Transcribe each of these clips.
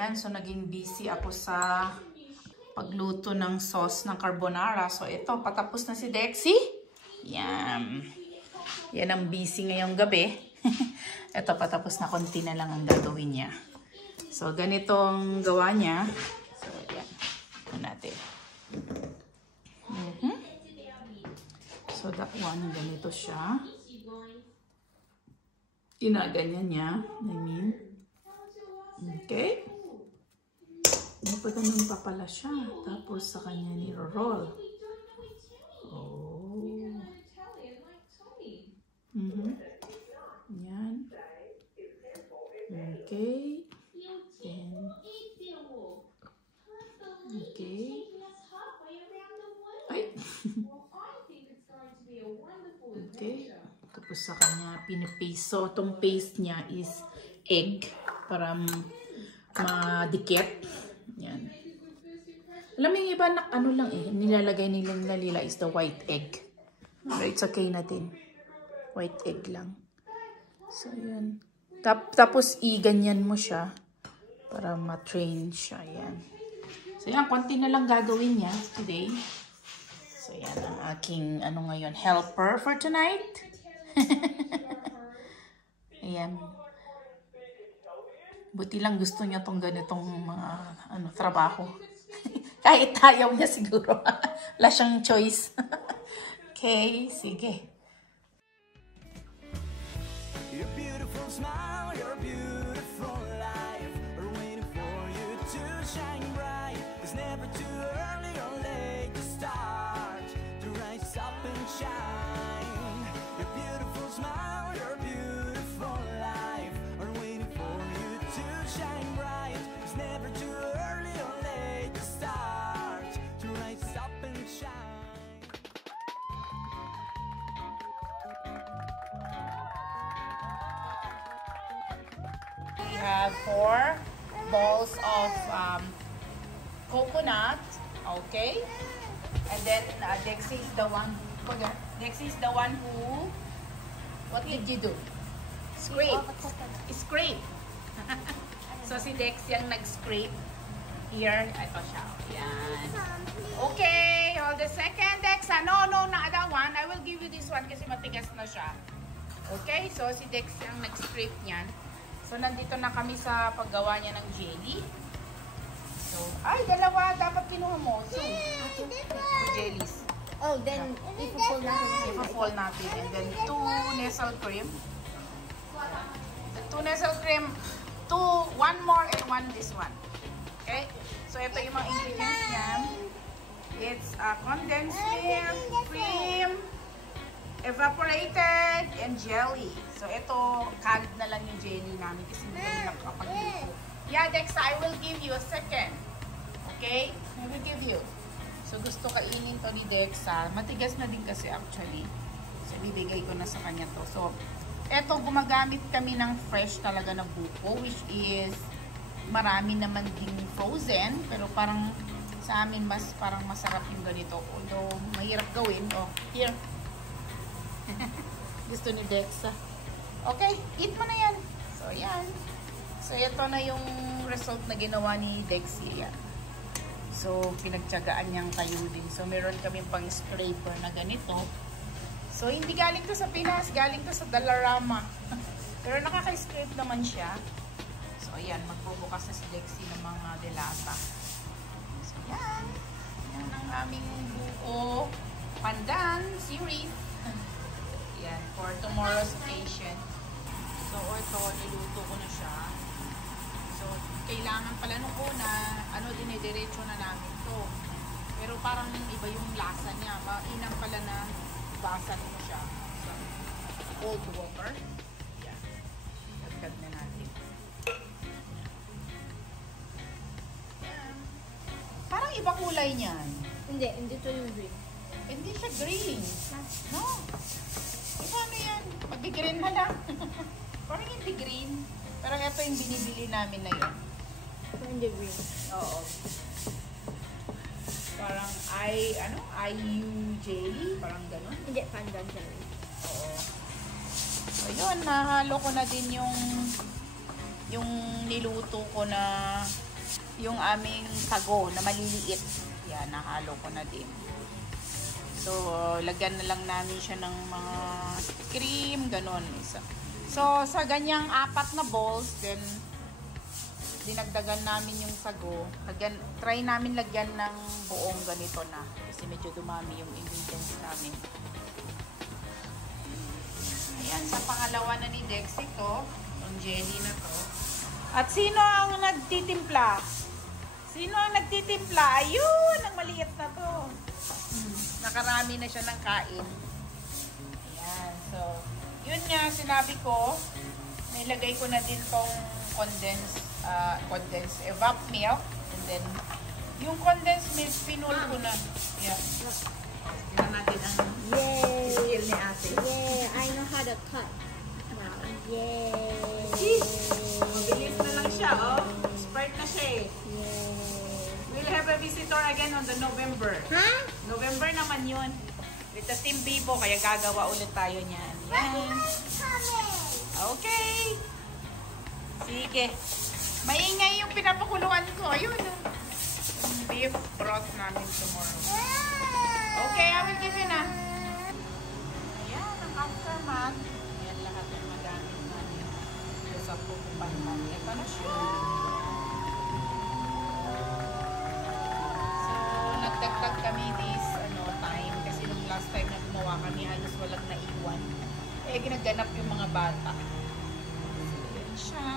Ayan, so naging busy ako sa pagluto ng sauce ng carbonara. So ito, patapos na si Dexy. Yan. Yan ang busy ngayong gabi. Ito, patapos na, konti na lang ang gagawin niya. So ganitong gawa niya. So yan. Ito natin. So that one, ganito siya. Inaganyan niya. I mean. Okay. Pa ganun pa pala siya. Tapos sa kanya niro-roll. Oh. Yan. Okay. Then. Okay. Ay. Okay. Tapos sa kanya pinipaste. So itong paste niya is egg para madikit. Yan. Alam mo yung iba na ano lang nilalagay nila is the white egg. But it's okay natin. White egg lang. So yan. Tapos i-ganyan mo siya para ma-train siya. Yan. So yan, konti na lang gagawin niya today. So yan ang aking ngayon, helper for tonight. Ayan. Buti lang gusto niya tong ganitong mga trabaho. Kahit ayaw niya siguro. Wala siyang choice. Okay, sige. Your beautiful smile, your beautiful life are waiting for you to shine bright. It's never too early or late to start to rise up and shine. Your beautiful smile, your beautiful life are waiting for you to shine bright. It's never too early or late to start to rise up and shine. We have 4 balls of coconut, okay? And then Dexy is the one. Dexy is the one who. What did you do? Scrape. Scrape. So si Dexy ang nag-scrape. Here, ito siya. Yan. Okay, hold the second, Dexa. No, not that one. I will give you this one kasi matigas na siya. Okay, so si Dexy ang nag-scrape niyan. So, nandito na kami sa paggawa niya ng jelly. So, ay, dalawa. Dapat kinuha mo. So, 2 jellies. Oh, then ipo-fold natin. Ipo-fold natin. And then, 2 Nestle cream. 2 Nestle cream. 1 more and 1 this one. Okay? So, ito yung mga ingredients niya. It's condensed milk, cream, evaporated, and jelly. So, ito, canned na lang yung jelly namin kasi hindi kami nakakapag-luto. Yeah, Dexa, I will give you a second. Okay? I will give you. So, gusto kainin to ni Dexa. Matigas na din kasi actually. So, bibigay ko na sa kanya to. So, ito, gumagamit kami ng fresh talaga na buko, which is marami naman ding frozen. Pero parang sa amin, parang masarap yung ganito. Although, mahirap gawin. Oh, here. Gusto ni Dexa. Okay, eat mo na yan. So, yan. So, ito na yung result na ginawa ni Dexy. Yan. So, pinagtyagaan niyang tayo din. So, meron kami pang scraper na ganito. So, hindi galing to sa Pinas. Galing to sa Dalarama. Pero nakaka-scrape naman siya. So, ayan. Magbubukas na si Dexy ng mga delata. So, yan. Yan ang aming buko pandan series. Yan, for tomorrow's occasion. So, ito, niluto ko na siya. So, kailangan pala nung una, dinidiretso na namin to. Pero parang iba yung lasa niya. Mainam pala na basan mo siya. So, cold water. Yan. Dagdag na natin. Yan. Parang iba kulay niyan. Hindi to yung green. Hindi siya green. No. Ano yan? Mag-green na lang. Parang hindi green. Pero ito yung binibili namin na yun. Hindi green. Oo. Parang IU jelly. Parang ganun. Hindi, pandan jelly. Oo. So yun, nahalo ko na din yung niluto ko na yung aming sago na maliliit. Yan, nahalo ko na din. So, lagyan na lang namin siya ng mga cream, ganun. So, sa ganyang 4 na balls, then, dinagdagan namin yung sago. Try namin lagyan ng buong ganito na. Kasi medyo dumami yung ingredients namin. Ayan, sa pangalawa na ni Dex ito, yung jelly na to. At sino ang nagtitimpla? Sino ang nagtitimpla? Ayun, ang maliit na to. Nakarami na siya ng kain. Ayan, so, yun nga, sinabi ko, nilagay ko na din tong condensed evap milk. And then, yung condensed milk, pinul ko na. Ayan. Tignan natin ang skill ni ate. Yeah, I know how to cut. Wow. Yay! Mabilis na lang siya, oh. Expert na siya eh. We'll have a visitor again on the November. Huh? November naman yun. With the Team Bibo, kaya gagawa ulit tayo niyan. Yan. Okay. Sige. Maingay yung pinapakuluan ko. Ayun. Yung beef broth namin tomorrow. Okay, I will give you na. Ayan, ang aftermath. Ayan lahat ng magamit namin. Ito sa pupupan namin. Ito na siya. So, nagtagtag kami this time. Kasi nung last time na gumawa kami, halos walang naiwan. Eh, ginaganap yung mga bata. So, ayan siya.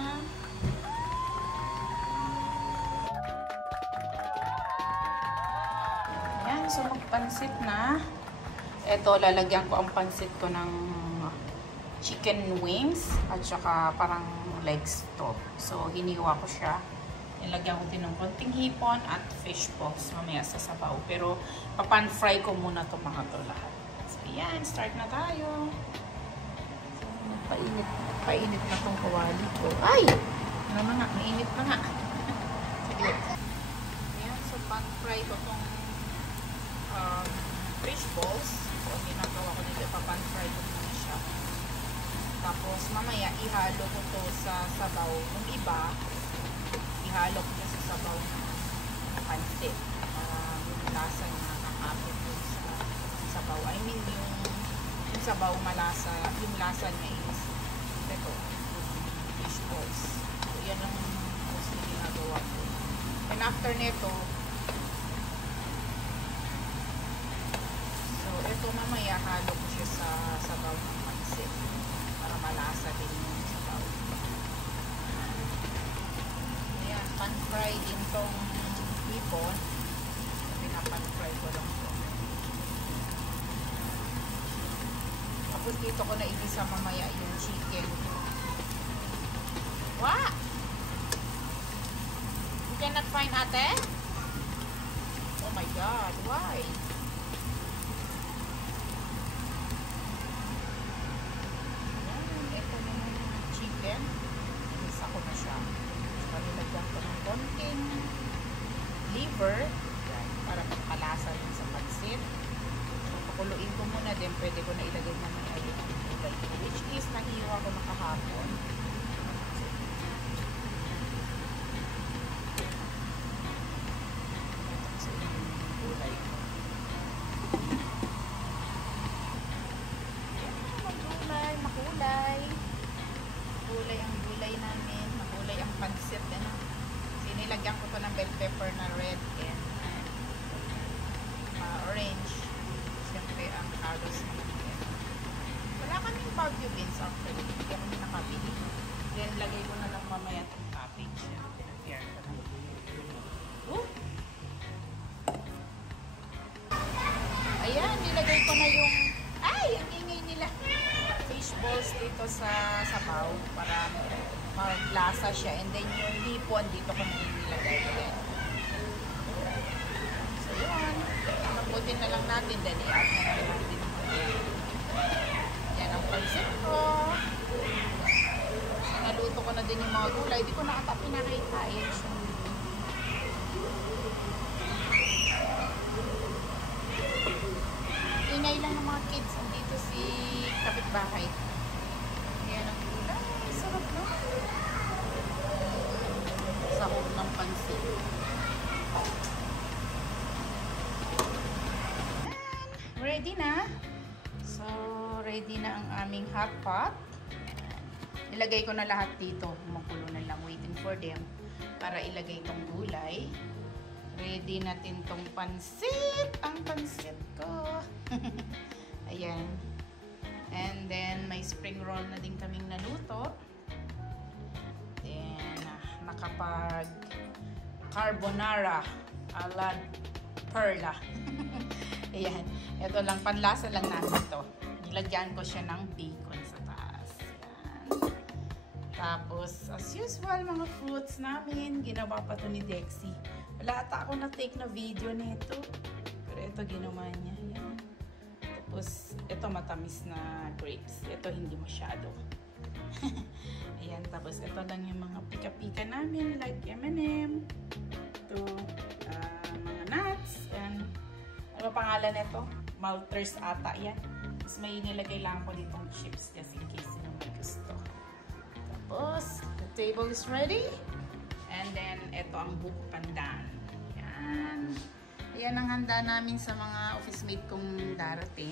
Ayan, so magpansit na. Ito, lalagyan ko ang pansit ko ng chicken wings at saka parang legs to. So, hiniwa ko siya. Nilagyan ko din ng konting hipon at fish balls mamaya sa sabaw. Pero, papan-fry ko muna ito mga to lahat. So, ayan, start na tayo. So, painit na tong kawali ko. Ay! Ano na nga, mainit na nga. Sige. Ayan, so pan-fry ko tong fish balls. So, ginagawa ko dito, papan-fry ko muna siya. Tapos, mamaya, ihalo ko to sa sabaw. Yung iba, ihalo ko sa sabaw ng pansit. Para yung lasa na nakakapit dun sa sabaw. I mean, yung sabaw malasa, yung lasa niya is ito, fish balls. So, yan ang mostly ginagawa ko. And after nito, ito mamaya halo ko siya sa sabaw ng pansit para malasa din yung sabaw. Ayan, pan-fry din tong hipon. Pinapan-fry ko lang ito. Tapos dito ko na igisa mamaya yung chicken. What? You cannot find ate? Oh my God, why? Isa ko na siya. So, nilagyan ko ng konting liver para magpalasa din sa pansit. So, pakuluin ko muna din. Pwede ko na ilagay mamaya yung gulay ko, which is nahiwa ko na kahapon. So, yung gulay ko. Yan, makulay. Gulay ang gulay namin, makulay ang pansit. Sinilagyan ko to ng bell pepper na red and orange. Siyempre ang halos namin. Wala kaming bagu beans actually, hindi kami nakabili. Then lagay ko na lang mamaya itong toppings. Pinag-care ko na. Ayan, nilagay ko na yung ang ingay nila. Fish balls dito sa sabaw para maglasa siya, and then yung hipon dito ko na nilagay ulit. So yun, mabutin na lang natin, then i-add na lang natin yan ang pansit ko. So naluto ko na din yung mga gulay, di ko na ata pinakain. So, ingay lang ng mga kids. Andito si kapitbahay. Yan ang gulay. Sarap na. Sahog ng pansit. Ready na. So, ready na ang aming hot pot. Ilagay ko na lahat dito. Makulo na lang. Waiting for them. Para ilagay itong gulay. Ready natin tong pansit. Ang pansit ko. Ayan. And then, may spring roll na din kaming naluto. Then, nakapag carbonara ala perla. Ayan. Ito lang, panlasa lang namin ito. Nilagyan ko siya ng bacon sa taas. Ayan. Tapos, as usual, mga fruits namin. Ginawa pa to ni Dexy. Wala ata ako na-take na video nito. Pero ito ginawa niya. Ayan. Tapos, ito matamis na grapes. Ito hindi masyado. Ayan. Tapos, ito lang yung mga pika-pika namin. Like M&M. Ito, mga nuts. Ayan. Ano pangalan nito? Malters ata yan. Tapos may nilagay lang ko ditong chips just in case sino may gusto. Tapos, the table is ready. And then, ito ang buko pandan. Yan. Yan ang handa namin sa mga office mate kong darating.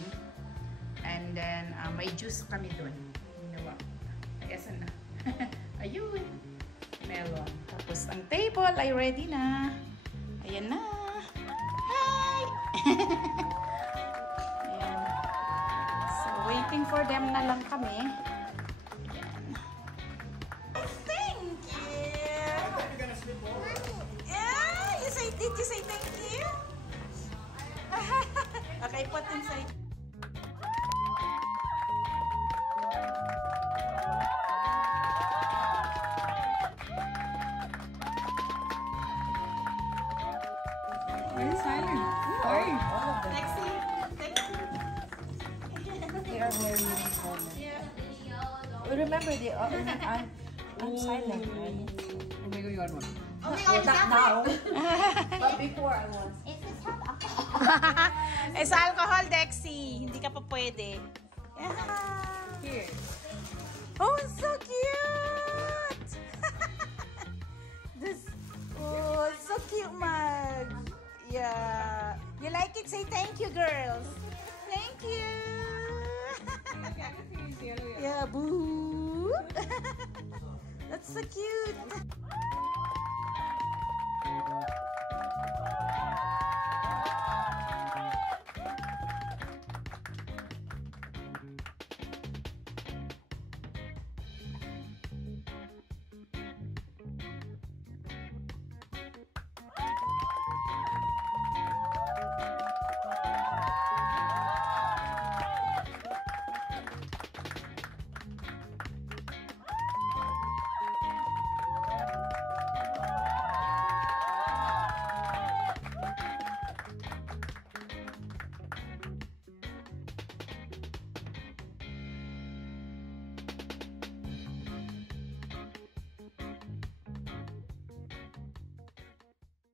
And then, may juice kami dun. Ginawa. Ay, asan na? Ayun. Melon. Tapos, ang table ay ready na. Ayan na. Hi! Ayan. So, waiting for them na lang kami. Ayan. Thank you! Yeah! Did you say thank you? Okay, put inside. Very silent. Sorry. Lexi, thank you. They are very silent. Remember, I'm silent, right? Oh my God, you are one. Oh my God, Not now. But before I was. If it's hot alcohol. Eh, sa alcohol, Dexy. Hindi ka pa pwede. Yeah. Here. Oh, it's so cute! Oh, it's so cute, Mag. Yeah. You like it? Say thank you, girls. Thank you. Yeah, boo. That's so cute.